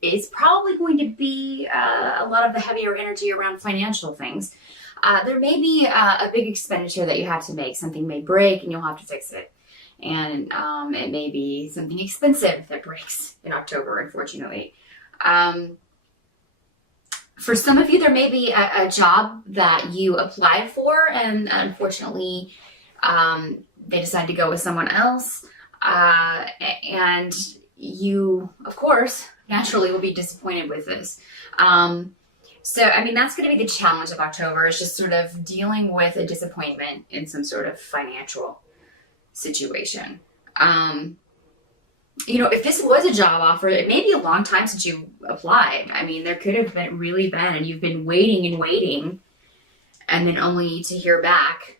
is probably going to be a lot of the heavier energy around financial things. There may be a big expenditure that you have to make. Something may break and you'll have to fix it. And it may be something expensive that breaks in October, unfortunately. For some of you, there may be a job that you applied for, and unfortunately, they decide to go with someone else. And you, of course, naturally will be disappointed with this. So, I mean, that's going to be the challenge of October, is just sort of dealing with a disappointment in some sort of financial situation. If this was a job offer, it may be a long time since you applied. I mean, there could have been, and you've been waiting and waiting, and then only to hear back,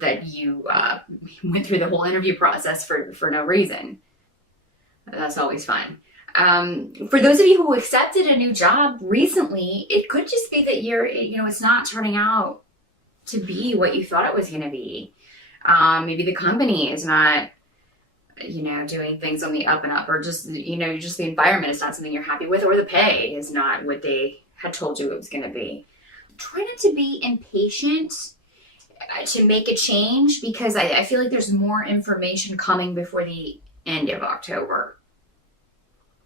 that you went through the whole interview process for no reason. That's always fun. For those of you who accepted a new job recently, it could just be that it's not turning out to be what you thought it was going to be. Maybe the company is not, doing things on the up and up, or just the environment is not something you're happy with, or the pay is not what they had told you it was going to be. Try not to be impatient to make a change, because I feel like there's more information coming before the end of October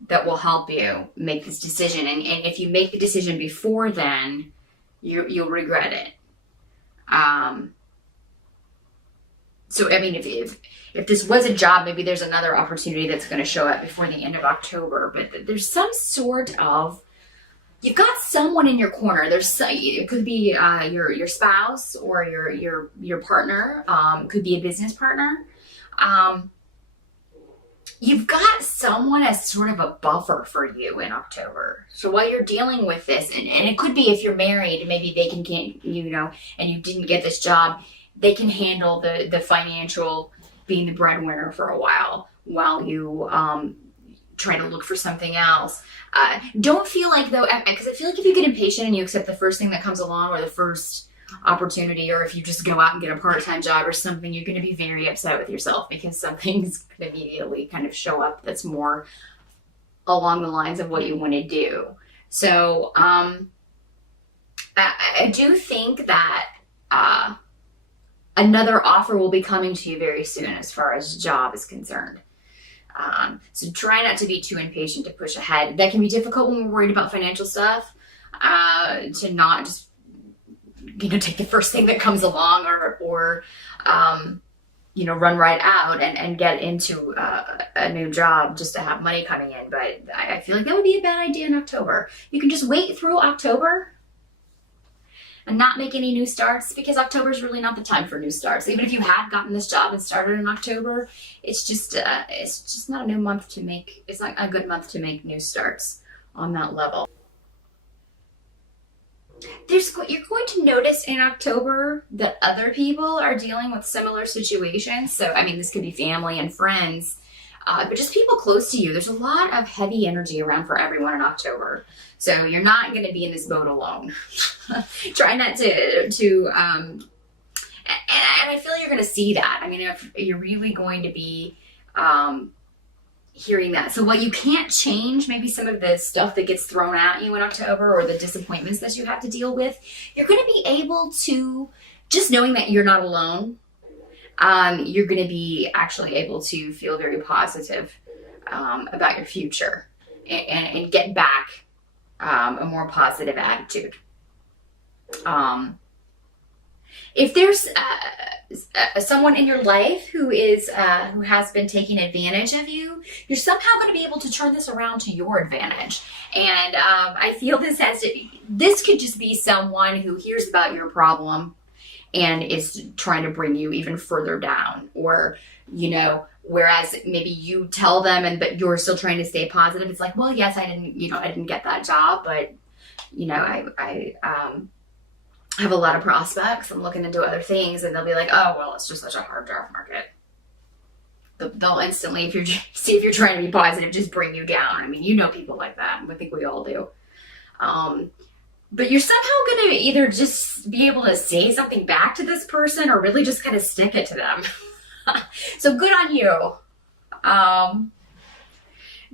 that will help you make this decision. And if you make the decision before then, you'll regret it. So, I mean, if this was a job, maybe there's another opportunity that's going to show up before the end of October, but there's some sort of, you've got someone in your corner. It could be your spouse or your partner. Could be a business partner. You've got someone as sort of a buffer for you in October. So while you're dealing with this, and it could be if you're married, maybe they can, and you didn't get this job, they can handle the financial, being the breadwinner for a while you try to look for something else. Don't feel like, though, because I feel like if you get impatient and you accept the first thing that comes along, or the first opportunity, or if you just go out and get a part-time job or something, you're going to be very upset with yourself, because something's going to immediately kind of show up that's more along the lines of what you want to do. So I do think that another offer will be coming to you very soon as far as job is concerned. So try not to be too impatient to push ahead. That can be difficult when we're worried about financial stuff, to not just, take the first thing that comes along, or run right out and get into a new job just to have money coming in. But I feel like that would be a bad idea in October. You can just wait through October and not make any new starts, because October is really not the time for new starts. Even if you had gotten this job and started in October, it's just not a new month to make. It's not a good month to make new starts on that level. You're going to notice in October that other people are dealing with similar situations. So, I mean, this could be family and friends, but just people close to you. There's a lot of heavy energy around for everyone in October. So you're not going to be in this boat alone. Try not to and I feel you're going to see that. I mean, if you're really going to be hearing that. So while you can't change maybe some of the stuff that gets thrown at you in October, or the disappointments that you have to deal with, you're going to be able to, just knowing that you're not alone, you're going to be actually able to feel very positive about your future, and get back a more positive attitude. If there's someone in your life who has been taking advantage of you, you're somehow going to be able to turn this around to your advantage. And I feel this could just be someone who hears about your problem and is trying to bring you even further down, or whereas maybe you tell them but you're still trying to stay positive. It's like, well, yes, I didn't get that job, but I have a lot of prospects. I'm looking into other things, and they'll be like, oh, well, it's just such a hard job market. They'll instantly, if you're trying to be positive, just bring you down. I mean, people like that. I think we all do. But you're somehow going to either just be able to say something back to this person, or really just kind of stick it to them. So good on you.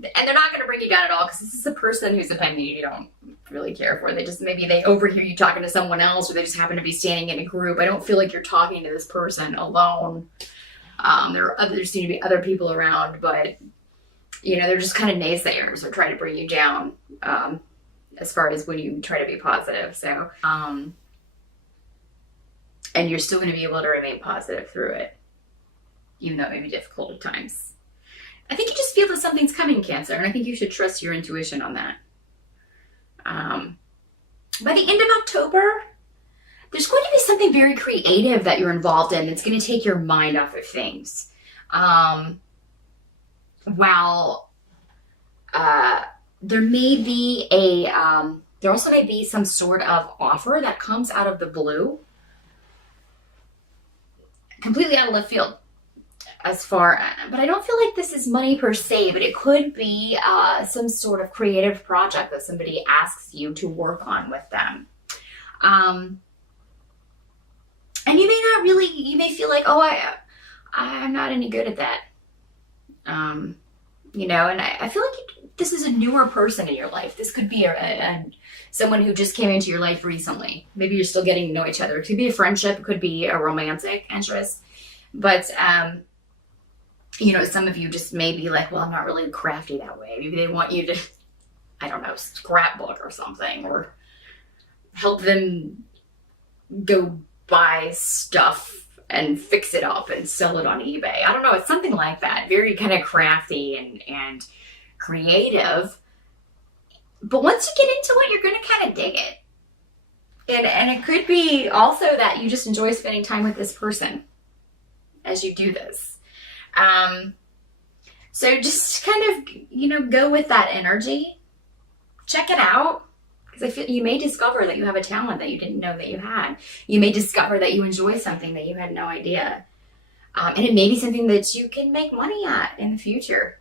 And they're not going to bring you down at all, because this is a person whose opinion you don't really care for. They just, maybe they overhear you talking to someone else, or they just happen to be standing in a group. I don't feel like you're talking to this person alone. There seem to be other people around, but they're just kind of naysayers or try to bring you down, as far as when you try to be positive. So, and you're still going to be able to remain positive through it, even though it may be difficult at times. I think you just feel that something's coming, Cancer, and I think you should trust your intuition on that. By the end of October, there's going to be something very creative that you're involved in that's going to take your mind off of things. While there may be there also may be some sort of offer that comes out of the blue, completely out of left field. But I don't feel like this is money per se, but it could be some sort of creative project that somebody asks you to work on with them. And you may feel like, oh, I'm not any good at that. And I feel like this is a newer person in your life. This could be someone who just came into your life recently. Maybe you're still getting to know each other. It could be a friendship. It could be a romantic interest. But, some of you just may be like, well, I'm not really crafty that way. Maybe they want you to, I don't know, scrapbook or something, or help them go buy stuff and fix it up and sell it on eBay. I don't know. It's something like that. Very kind of crafty and creative. But once you get into it, you're going to kind of dig it. And it could be also that you just enjoy spending time with this person as you do this. So just kind of, go with that energy. Check it out. Because I feel you may discover that you have a talent that you didn't know that you had. You may discover that you enjoy something that you had no idea. And it may be something that you can make money at in the future.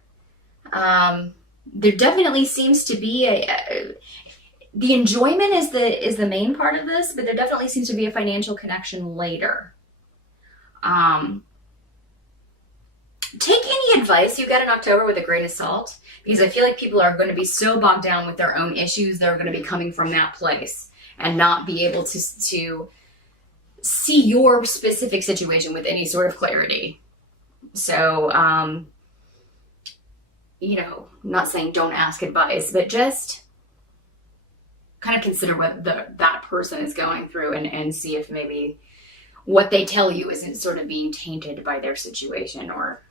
There definitely seems to be the enjoyment is the main part of this, but there definitely seems to be a financial connection later. Take any advice you get in October with a grain of salt, because I feel like people are going to be so bogged down with their own issues. They're going to be coming from that place and not be able to see your specific situation with any sort of clarity. So, not saying don't ask advice, but just kind of consider what that person is going through and see if maybe what they tell you isn't sort of being tainted by their situation. Or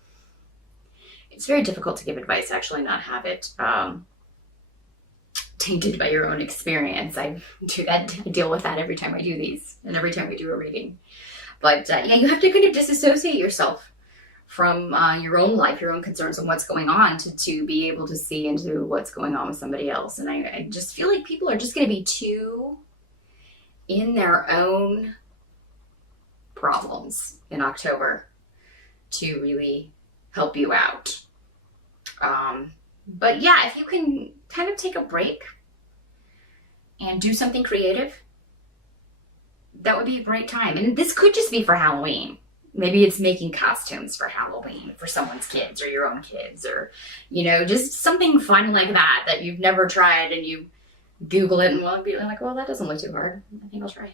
it's very difficult to give advice, actually, not have it tainted by your own experience. I deal with that every time I do these and every time we do a reading. But you have to kind of disassociate yourself from your own life, your own concerns, and what's going on to be able to see into what's going on with somebody else. And I just feel like people are just going to be too in their own problems in October to really help you out. But if you can kind of take a break and do something creative, that would be a great time. And this could just be for Halloween. Maybe it's making costumes for Halloween for someone's kids or your own kids, or, just something fun like that you've never tried, and you Google it and be like, well, that doesn't look too hard. I think I'll try it.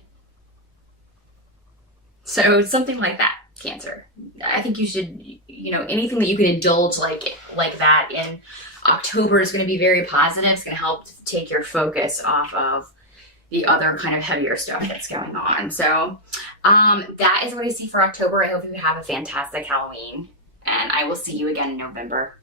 So something like that, Cancer. I think you should, anything that you can indulge like that in October is going to be very positive. It's going to help take your focus off of the other kind of heavier stuff that's going on. So that is what I see for October. I hope you have a fantastic Halloween, and I will see you again in November.